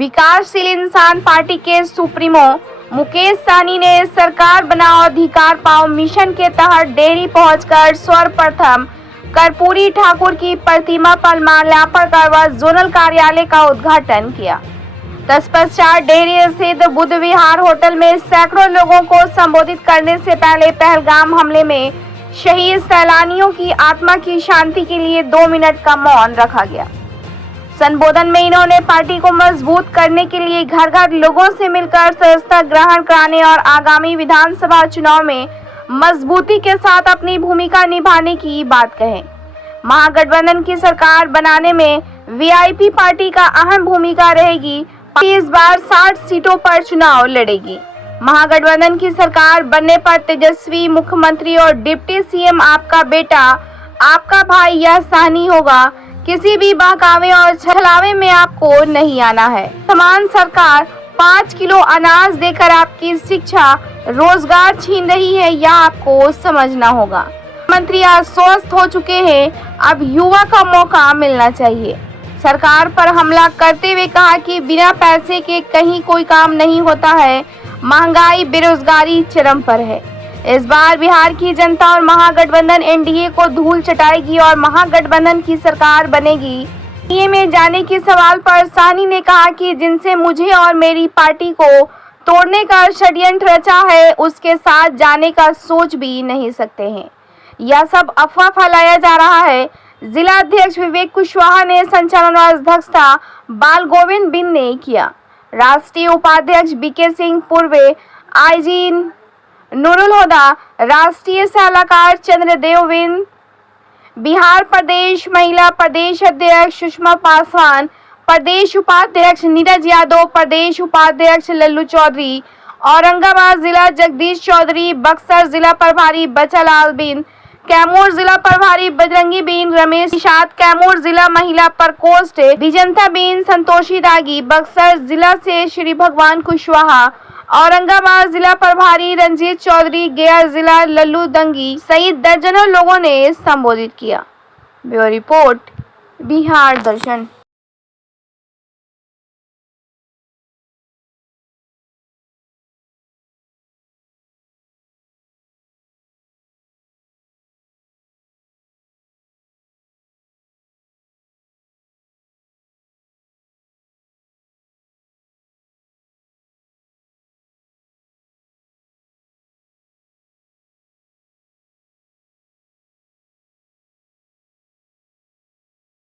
विकासशील इंसान पार्टी के सुप्रीमो मुकेश सहनी ने सरकार बनाओ अधिकार पाओ मिशन के तहत डेयरी पहुंचकर सर्वप्रथम कर्पूरी ठाकुर की प्रतिमा पर माल्यार्पण कर जोनल कार्यालय का उद्घाटन किया। तत्पश्चात डेयरी स्थित बुद्ध विहार होटल में सैकड़ों लोगों को संबोधित करने से पहले पहलगाम हमले में शहीद सैलानियों की आत्मा की शांति के लिए 2 मिनट का मौन रखा गया। संबोधन में इन्होंने पार्टी को मजबूत करने के लिए घर घर लोगों से मिलकर सदस्यता ग्रहण कराने और आगामी विधानसभा चुनाव में मजबूती के साथ अपनी भूमिका निभाने की बात कही। महागठबंधन की सरकार बनाने में वीआईपी पार्टी का अहम भूमिका रहेगी। पार्टी इस बार 60 सीटों पर चुनाव लड़ेगी। महागठबंधन की सरकार बनने पर तेजस्वी मुख्यमंत्री और डिप्टी सीएम आपका बेटा आपका भाई या सहनी होगा। किसी भी बहकावे और छलावे में आपको नहीं आना है। समान सरकार 5 किलो अनाज देकर आपकी शिक्षा रोजगार छीन रही है, यह आपको समझना होगा। मंत्री आश्वस्त हो चुके हैं, अब युवा का मौका मिलना चाहिए। सरकार पर हमला करते हुए कहा कि बिना पैसे के कहीं कोई काम नहीं होता है। महंगाई बेरोजगारी चरम पर है। इस बार बिहार की जनता और महागठबंधन एनडीए को धूल चटाएगी और महागठबंधन की सरकार बनेगी। एनडीए में जाने के सवाल पर सहनी ने कहा कि जिनसे मुझे और मेरी पार्टी को तोड़ने का षड्यंत्र रचा है, उसके साथ जाने का सोच भी नहीं सकते हैं। यह सब अफवाह फैलाया जा रहा है। जिला अध्यक्ष विवेक कुशवाहा ने संचालन और अध्यक्षता बाल गोविंद बिन ने किया। राष्ट्रीय उपाध्यक्ष बीके सिंह, पूर्व आईजी नूरुल हुदा, राष्ट्रीय सलाहकार चंद्रदेव बिन, बिहार प्रदेश महिला प्रदेश अध्यक्ष सुषमा पासवान, प्रदेश उपाध्यक्ष नीरज यादव, प्रदेश उपाध्यक्ष लल्लू चौधरी, औरंगाबाद जिला जगदीश चौधरी, बक्सर जिला प्रभारी बचालाल बिन, कैमूर जिला प्रभारी बजरंगी बिन, रमेश निषाद, कैमूर जिला महिला प्रकोष्ठ विजंता बिन, संतोषी दागी, बक्सर जिला से श्री भगवान कुशवाहा, औरंगाबाद जिला प्रभारी रंजीत चौधरी, गया जिला लल्लू दंगी सहित दर्जनों लोगों ने संबोधित किया। ब्यूरो रिपोर्ट, बिहार दर्शन।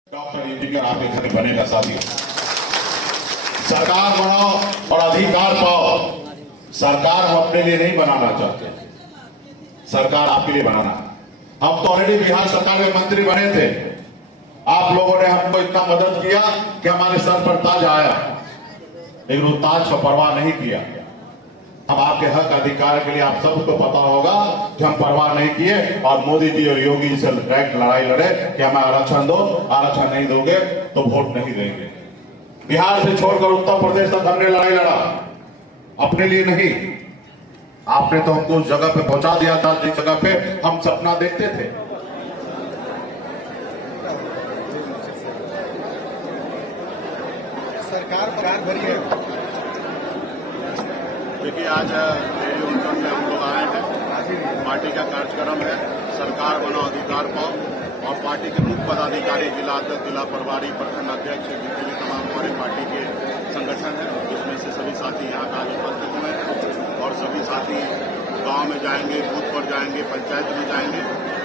डॉक्टर इंजीनियर आपके घर बनेगा। साथी सरकार बनाओ और अधिकार पाओ। सरकार हम अपने लिए नहीं बनाना चाहते, सरकार आपके लिए बनाना। हम तो ऑलरेडी बिहार सरकार में मंत्री बने थे। आप लोगों ने हमको इतना मदद किया कि हमारे सर पर ताज आया, लेकिन वो ताज का परवाह नहीं किया। हम आपके हक अधिकार के लिए, आप सबको पता होगा कि हम परवाह नहीं किए और मोदी जी और योगी जी से डायरेक्ट लड़ाई लड़े कि हमें आरक्षण दो, आरक्षण नहीं दोगे तो वोट नहीं देंगे। बिहार से छोड़कर उत्तर प्रदेश तक हमने लड़ाई लड़ा, अपने लिए नहीं। आपने तो हमको उस जगह पे पहुंचा दिया था जिस जगह पे हम सपना देखते थे। सरकार भरी है। देखिए, आज डेयरी उनकम में हम लोग आए हैं। पार्टी का कार्यक्रम है सरकार बनाओ अधिकार पाओ, और पार्टी के मुख्य पदाधिकारी, जिला अध्यक्ष, जिला प्रभारी, प्रखंड अध्यक्ष, जितने भी तमाम हमारे पार्टी के संगठन है, इसमें से सभी साथी यहाँ का उपस्थित हुए हैं। और सभी साथी गांव में जाएंगे, बूथ पर जाएंगे, पंचायत में जाएंगे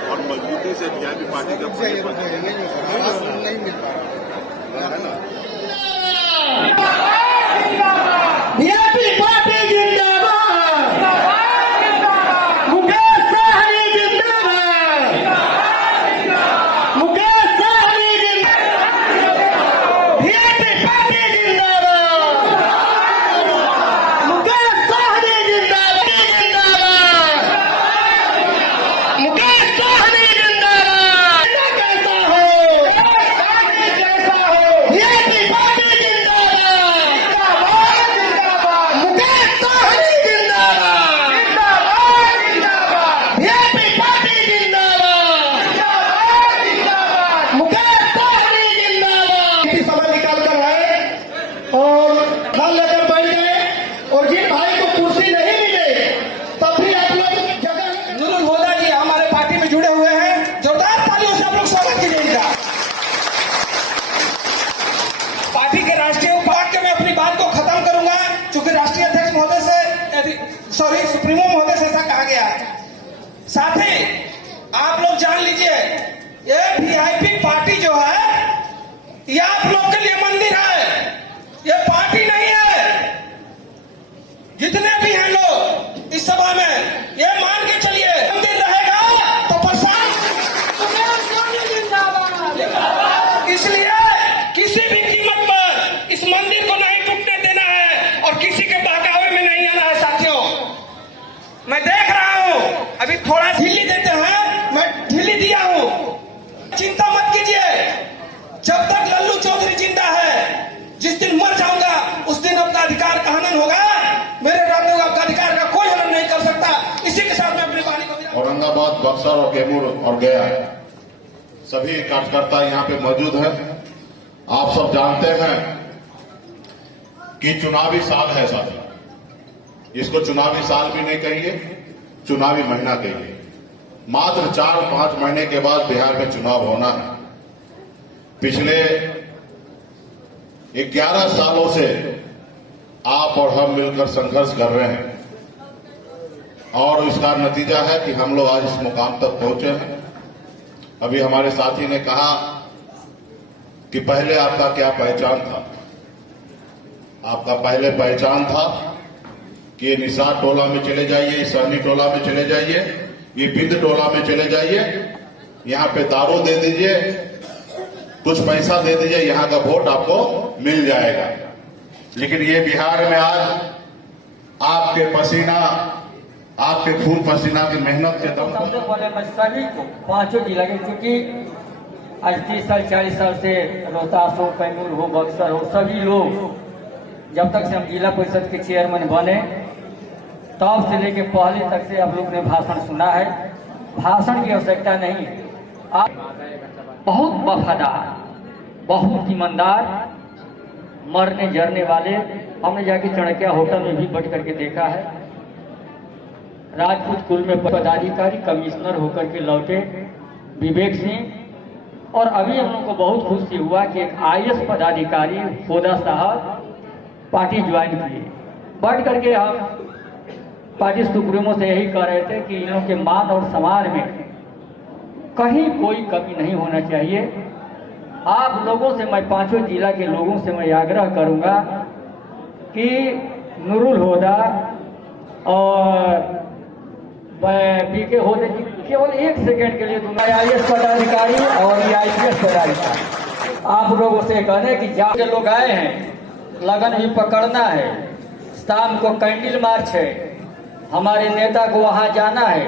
और मजबूती से वीआईपी पार्टी का नहीं मिल पा रहा है ना। सुप्रीमो महोदय से ऐसा कहा गया है। साथ ही आप लोग जान लीजिए, ये वीआईपी पार्टी जो है ये आप लोग के लिए मंदिर है, ये पार्टी नहीं है। जितने भी हैं लोग इस सभा में ये मान के चलिए, मंदिर रहेगा तो प्रसाद। इसलिए किसी भी कीमत पर इस मंदिर को नहीं टूटने देना है और किसी के बहकावे में नहीं आना है। साथियों, मैं देख रहा हूं अभी थोड़ा ढीली देते हैं, मैं ढीली दिया हूं। चिंता मत कीजिए, जब तक लल्लू चौधरी जिंदा है, जिस दिन मर जाऊंगा उस दिन अपना अधिकार का हनन होगा। मेरे राज्यों का अधिकार का कोई हनन नहीं कर सकता। इसी के साथ मैं अपनी वाणी को औरंगाबाद, बक्सर और कैमूर और गया सभी कार्यकर्ता यहाँ पे मौजूद हैं। आप सब जानते हैं कि चुनावी साल है साथी, इसको चुनावी साल भी नहीं कहिए, चुनावी महीना कहिए। मात्र 4-5 महीने के बाद बिहार में चुनाव होना है। पिछले 11 सालों से आप और हम मिलकर संघर्ष कर रहे हैं और इसका नतीजा है कि हम लोग आज इस मुकाम तक पहुंचे हैं। अभी हमारे साथी ने कहा कि पहले आपका क्या पहचान था। आपका पहले पहचान था कि ये निषाद टोला में चले जाइए, सहनी टोला में चले जाइए, ये बिंद टोला में चले जाइए, यहाँ पे दारू दे दीजिए, कुछ पैसा दे दीजिए, यहाँ का वोट आपको मिल जाएगा। लेकिन ये बिहार में आज आपके पसीना, आपके खून पसीना की मेहनत के दम सबसे पहले मैं सभी को पांचों जिला के, क्योंकि आज 30 साल 40 साल से रोहतास हो, कैमूर हो, बक्सर हो, सभी लोग जब तक से हम जिला परिषद के चेयरमैन बने तब से लेके पहले तक से आप लोग ने भाषण सुना है। भाषण की आवश्यकता नहीं, आप बहुत वफादार, बहुत ईमानदार, मरने जरने वाले। हमने जाके चाणक्य होटल में भी बैठ करके देखा है। राजपूत कुल में पदाधिकारी कमिश्नर होकर के लौटे विवेक सिंह, और अभी हम लोग को बहुत खुशी हुआ कि एक IAS पदाधिकारी होदा साहब पार्टी ज्वाइन किए। बैठ करके हम पार्टी सुप्रीमो से यही कह रहे थे कि इन लोगों के मान और सम्मान में कहीं कोई कमी नहीं होना चाहिए। आप लोगों से, मैं पांचों जिला के लोगों से मैं आग्रह करूंगा कि नूरुल होदा और पीके होदे की केवल 1 सेकंड के लिए IAS पदाधिकारी और IPS पदाधिकारी आप लोगों से कहने कि जहाँ के लोग आए हैं, लगन भी पकड़ना है, शाम को कैंडल मार्च है, हमारे नेता को वहां जाना है।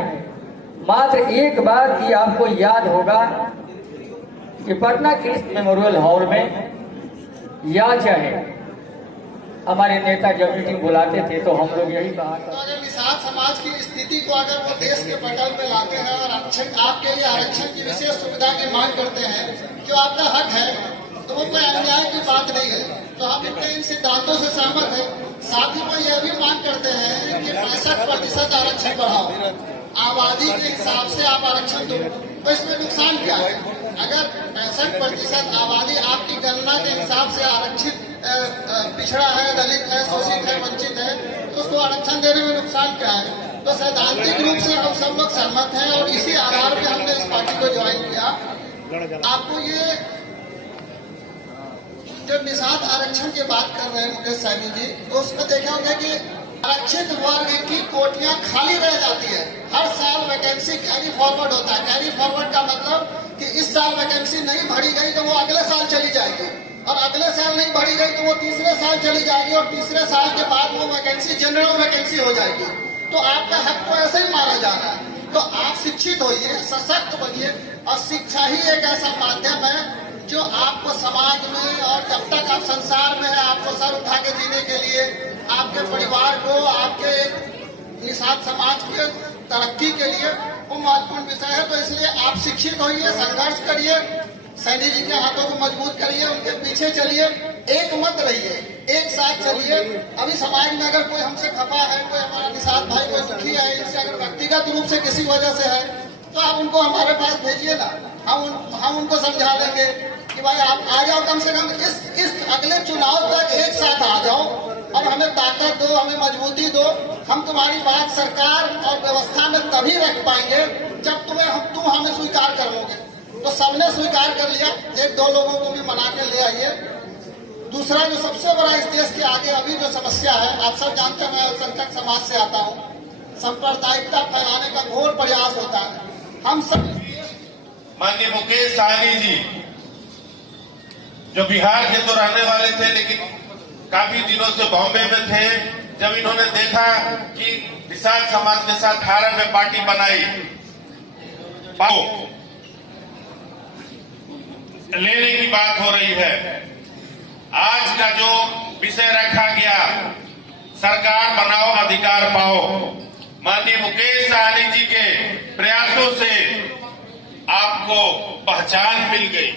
मात्र एक बात की आपको याद होगा कि पटना कृष्ण मेमोरियल हॉल में या चाहे हमारे नेता जब मीटिंग बुलाते थे तो हम लोग यही कहा था। अगर निषाद समाज की स्थिति को अगर वो देश के पटल में लाते हैं और आपके लिए आरक्षण की विशेष सुविधा की मांग करते हैं, जो आपका हक है, तो वो कोई अन्याय की बात नहीं है। तो हम इनके इन सिद्धांतों से सहमत हैं। साथ ही वो यह भी मांग करते हैं कि 65% आरक्षण बढ़ाओ, आबादी के हिसाब से आप आरक्षण दो। तो इसमें नुकसान क्या है? अगर 65% आबादी आपकी गणना के हिसाब से आरक्षित पिछड़ा है, दलित है, शोषित है, वंचित है, तो उसको आरक्षण देने में नुकसान क्या है? तो सैद्धांतिक रूप से हम सब लोग सहमत हैं और इसी आधार पर हमने इस पार्टी को ज्वाइन किया। आपको ये जो निषाद आरक्षण की बात कर रहे हैं मुकेश सैनी जी, तो उसमें देखे होंगे कि आरक्षित वर्ग की कोटियां खाली रह जाती है। हर साल वैकेंसी कैरी फॉरवर्ड होता है। कैरी फॉरवर्ड का मतलब कि इस साल वैकेंसी नहीं भरी गई तो वो अगले साल चली जाएगी, और अगले साल नहीं भरी गई तो वो तीसरे साल चली जाएगी, और तीसरे साल के बाद वो वैकेंसी जनरल वैकेंसी हो जाएगी। तो आपका हक तो ऐसे ही मारा जा रहा है। तो आप शिक्षित होइए, सशक्त बनिए, और शिक्षा ही एक ऐसा माध्यम है जो आपको समाज में, और जब तक आप संसार में है, आपको सर उठा के जीने के लिए, आपके परिवार को, आपके निषाद समाज के तरक्की के लिए वो महत्वपूर्ण विषय है। तो इसलिए आप शिक्षित होइए, संघर्ष करिए, सैनी जी के हाथों को मजबूत करिए, उनके पीछे चलिए, एक मत रहिए, एक साथ चलिए। अभी समाज में अगर कोई हमसे खफा है, कोई हमारा निषाद भाई कोई दुखी है, इनसे अगर व्यक्तिगत रूप से किसी वजह से है, तो आप उनको हमारे पास भेजिए ना, हम उनको समझा देंगे कि भाई आप आ जाओ, कम से कम इस अगले चुनाव तक एक साथ आ जाओ और हमें ताकत दो, हमें मजबूती दो। हम तुम्हारी बात सरकार और व्यवस्था में तभी रख पाएंगे जब तुम हमें स्वीकार कर लोगे। तो सबने स्वीकार कर लिया, एक दो लोगों को भी मना के ले आइए। दूसरा जो सबसे बड़ा इस देश के आगे अभी जो समस्या है, आप सब जानते हैं, मैं अल्पसंख्यक समाज से आता हूँ, सांप्रदायिकता फैलाने का घोर प्रयास होता है। हम सब माननीय मुकेश सहनी जी जो बिहार के तो रहने वाले थे, लेकिन काफी दिनों से बॉम्बे में थे। जब इन्होंने देखा कि निषाद समाज के साथ हारा में पार्टी बनाई, लेने की बात हो रही है। आज का जो विषय रखा गया, सरकार बनाओ अधिकार पाओ, माननीय मुकेश सहनी जी के प्रयासों से आपको पहचान मिल गई।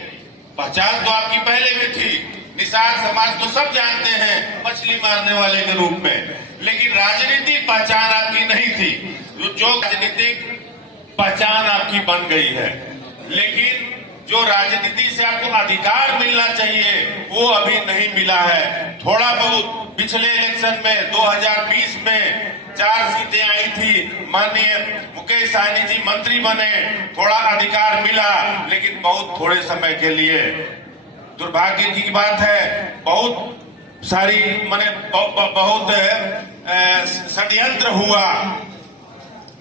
पहचान तो आपकी पहले भी थी, निषाद समाज को सब जानते हैं मछली मारने वाले के रूप में, लेकिन राजनीतिक पहचान आपकी नहीं थी। जो राजनीतिक पहचान आपकी बन गई है, लेकिन जो राजनीति से आपको अधिकार मिलना चाहिए वो अभी नहीं मिला है। थोड़ा बहुत पिछले इलेक्शन में 2020 में 4 सीटें आई थी, माननीय मुकेश सहनी जी मंत्री बने, थोड़ा अधिकार मिला, लेकिन बहुत थोड़े समय के लिए। दुर्भाग्य की बात है, बहुत सारी बहुत षड्यंत्र हुआ।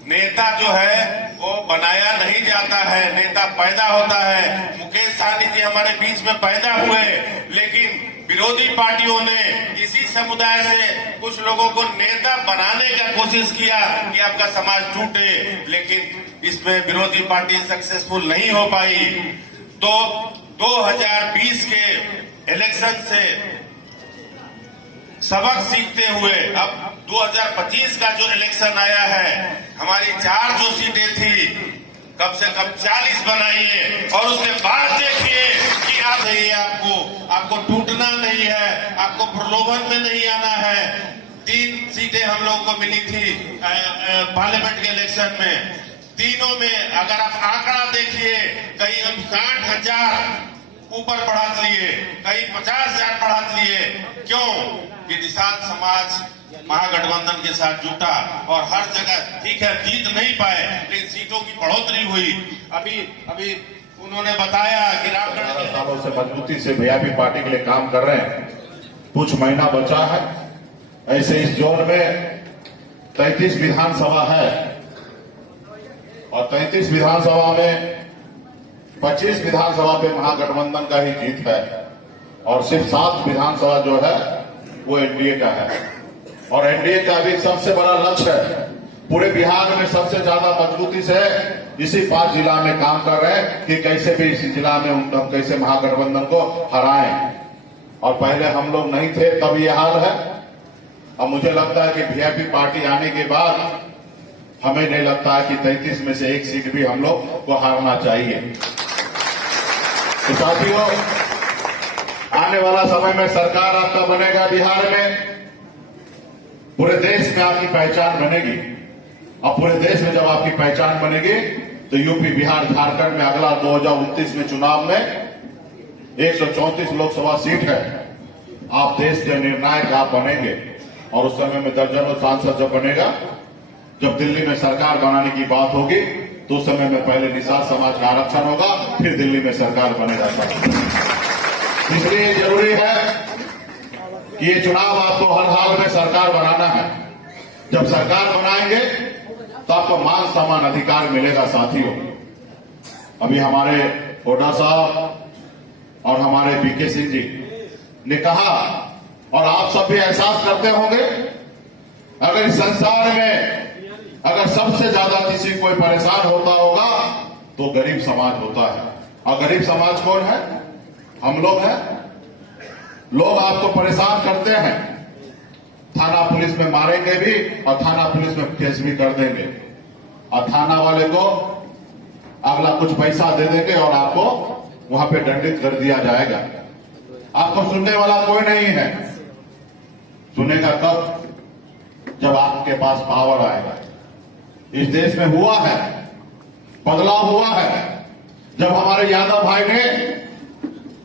नेता जो है वो बनाया नहीं जाता है, नेता पैदा होता है। मुकेश सहनी जी हमारे बीच में पैदा हुए, लेकिन विरोधी पार्टियों ने इसी समुदाय से कुछ लोगों को नेता बनाने का कोशिश किया कि आपका समाज टूटे, लेकिन इसमें विरोधी पार्टी सक्सेसफुल नहीं हो पाई। तो 2020 के इलेक्शन से सबक सीखते हुए अब 2025 का जो इलेक्शन आया है, हमारी 4 जो सीटें थी कम से कम 40 बनाइए और उसके बाद देखिए कि आप नहीं, आपको टूटना नहीं है, आपको प्रलोभन में नहीं आना है। 3 सीटें हम लोगों को मिली थी पार्लियामेंट के इलेक्शन में, तीनों में अगर आप आंकड़ा देखिए, कहीं हम 60,000 ऊपर बढ़ा लिए, कहीं 50,000 बढ़ा लिए। क्यों? कि निषाद समाज महागठबंधन के साथ जुटा और हर जगह, ठीक है जीत नहीं पाए, लेकिन सीटों की बढ़ोतरी हुई। अभी उन्होंने बताया कि रामगढ़ सालों से मजबूती से वीआईपी पार्टी के लिए काम कर रहे हैं। कुछ महीना बचा है, ऐसे इस जोन में 33 विधानसभा है और 33 विधानसभा में 25 विधानसभा पे महागठबंधन का ही जीत है और सिर्फ 7 विधानसभा जो है वो एनडीए का है। और एनडीए का भी सबसे बड़ा लक्ष्य है, पूरे बिहार में सबसे ज्यादा मजबूती से इसी 5 जिला में काम कर रहे हैं कि कैसे भी इसी जिला में हम कैसे महागठबंधन को हराएं। और पहले हम लोग नहीं थे तब ये हाल है। अब मुझे लगता है कि वीआईपी पार्टी आने के बाद हमें नहीं लगता है कि 33 में से 1 सीट भी हम लोग को हारना चाहिए। तो साथियों, आने वाला समय में सरकार आपका बनेगा बिहार में, पूरे देश में आपकी पहचान बनेगी। और पूरे देश में जब आपकी पहचान बनेगी तो यूपी, बिहार, झारखंड में अगला 2029 में चुनाव में 134 लोकसभा सीट है। आप देश के निर्णायक आप बनेंगे और उस समय में दर्जनों सांसद जब बनेगा, जब दिल्ली में सरकार बनाने की बात होगी तो उस समय में पहले निषाद समाज का आरक्षण होगा, फिर दिल्ली में सरकार बनेगा। इसलिए जरूरी है कि ये चुनाव आपको हर हाल में सरकार बनाना है। जब सरकार बनाएंगे तो आपको मान सम्मान अधिकार मिलेगा। साथियों, अभी हमारे हुड्डा साहब और हमारे बीके सिंह जी ने कहा, और आप सब भी एहसास करते होंगे, अगर इस संसार में अगर सबसे ज्यादा किसी कोई परेशान होता होगा तो गरीब समाज होता है। और गरीब समाज कौन है? हम लोग हैं। लोग आपको परेशान करते हैं, थाना पुलिस में मारेंगे भी और थाना पुलिस में केस भी कर देंगे और थाना वाले को अगला कुछ पैसा दे देंगे और आपको वहां पे दंडित कर दिया जाएगा। आपको सुनने वाला कोई नहीं है। सुनेगा कब? जब आपके पास पावर आएगा। इस देश में हुआ है, बदलाव हुआ है। जब हमारे यादव भाई ने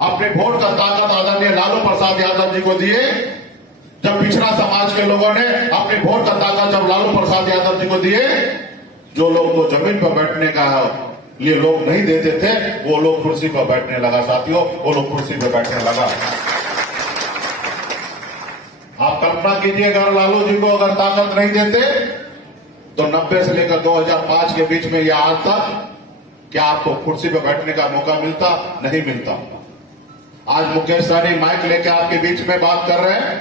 अपने वोट का ताकत आदरणीय लालू प्रसाद यादव जी को दिए जब पिछड़ा समाज के लोगों ने अपने वोट का ताकत जब लालू प्रसाद यादव जी को दिए, जो लोग को जमीन पर बैठने का लिए लोग नहीं देते थे, वो लोग कुर्सी पर बैठने लगा साथियों, वो लोग कुर्सी पर बैठने लगा। आप कल्पना कीजिए, अगर लालू जी को अगर ताकत नहीं देते तो 90 से लेकर 2005 के बीच में या आज तक क्या आपको कुर्सी पर बैठने का मौका मिलता? नहीं मिलता। आज मुकेश सहनी माइक लेकर आपके बीच में बात कर रहे हैं,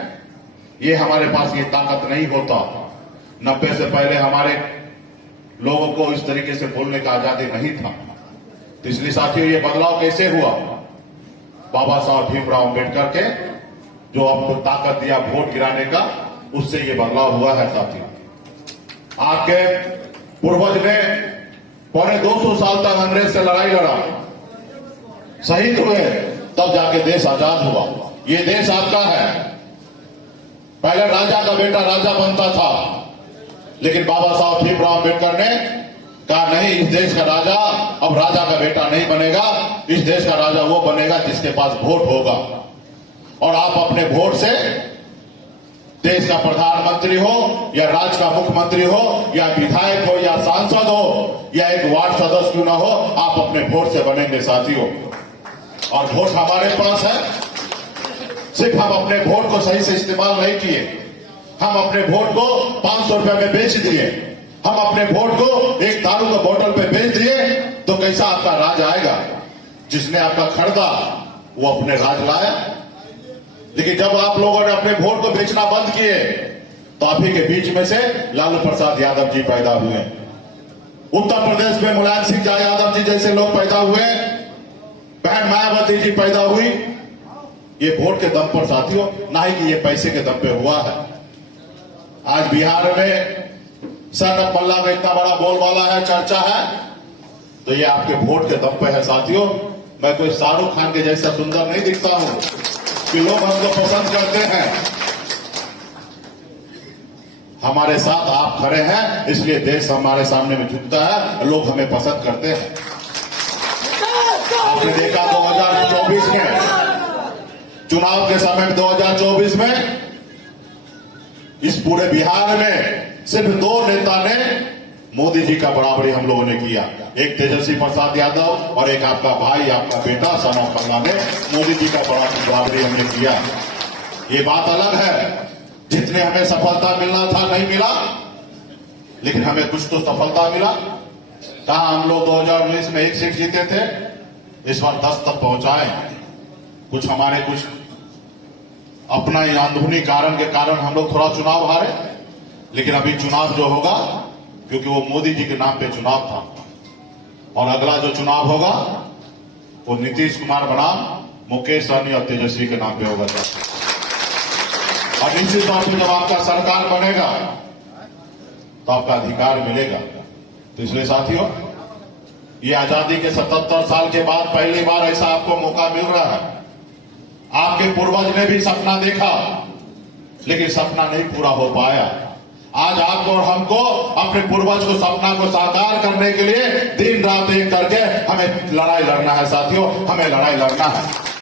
ये हमारे पास ये ताकत नहीं होता। 90 से पहले हमारे लोगों को इस तरीके से बोलने का आजादी नहीं था। तो इसलिए साथियों, ये बदलाव कैसे हुआ? बाबा साहब भीमराव अम्बेडकर के जो आपको ताकत दिया वोट गिराने का, उससे ये बदलाव हुआ है साथियों। आपके पूर्वज ने पौने 200 साल तक अंग्रेज से लड़ाई लड़ा, शहीद हुए, तब जाके देश आजाद हुआ। ये देश आपका है। पहले राजा का बेटा राजा बनता था, लेकिन बाबा साहब भीमराव अम्बेडकर ने कहा नहीं, इस देश का राजा अब राजा का बेटा नहीं बनेगा, इस देश का राजा वो बनेगा जिसके पास वोट होगा। और आप अपने वोट से देश का प्रधानमंत्री हो या राज्य का मुख्यमंत्री हो या विधायक हो या सांसद हो या एक वार्ड सदस्य क्यों ना हो, आप अपने वोट से बनेंगे साथियों। और वोट हमारे पास है, सिर्फ हम अपने वोट को सही से इस्तेमाल नहीं किए। हम अपने वोट को 500 रुपए में बेच दिए, हम अपने वोट को एक दारू के बोतल पे बेच दिए, तो कैसा आपका राज आएगा? जिसने आपका खरीदा वो अपने राज लाया। लेकिन जब आप लोगों ने अपने वोट को बेचना बंद किए, तो आप ही के बीच में से लालू प्रसाद यादव जी पैदा हुए। उत्तर प्रदेश में मुलायम सिंह यादव जी जैसे लोग पैदा हुए, बहन मायावती जी पैदा हुई। ये वोट के दम पर साथियों, ना ही कि ये पैसे के दम पे हुआ है। आज बिहार में सनत मल्ला का इतना बड़ा बोलबाला है, चर्चा है, तो ये आपके वोट के दम पे है साथियों। मैं कोई शाहरुख खान के जैसा सुंदर नहीं दिखता हूं कि लोग हमको पसंद करते हैं। हमारे साथ आप खड़े हैं, इसलिए देश हमारे सामने में झुकता है, लोग हमें पसंद करते हैं। आपने देखा 2024 में चुनाव के समय में 2024 में इस पूरे बिहार में सिर्फ 2 नेता ने मोदी जी का बराबरी हम लोगों ने किया। एक तेजस्वी प्रसाद यादव और एक आपका भाई, आपका बेटा सन ऑफ गंगा ने मोदी जी का बराबरी हमने किया। ये बात अलग है, जितने हमें सफलता मिलना था नहीं मिला, लेकिन हमें कुछ तो सफलता मिला। कहा हम लोग 2019 में 1 सीट जीते थे, इस बार 10 तक पहुंचाए। कुछ हमारे कुछ अपना ही अंदरूनी कारण के कारण हम लोग थोड़ा चुनाव हारे, लेकिन अभी चुनाव जो होगा, क्योंकि वो मोदी जी के नाम पे चुनाव था, और अगला जो चुनाव होगा वो नीतीश कुमार बनाम मुकेश सहनी और तेजस्वी के नाम पे होगा। और निश्चित तौर पर जब आपका सरकार बनेगा तो आपका अधिकार मिलेगा। तो इसलिए साथियों, ये आजादी के 77 साल के बाद पहली बार ऐसा आपको मौका मिल रहा है। आपके पूर्वज ने भी सपना देखा, लेकिन सपना नहीं पूरा हो पाया। आज आपको और हमको अपने पूर्वज को सपना को साकार करने के लिए दिन रात एक करके हमें लड़ाई लड़ना है साथियों, हमें लड़ाई लड़ना है।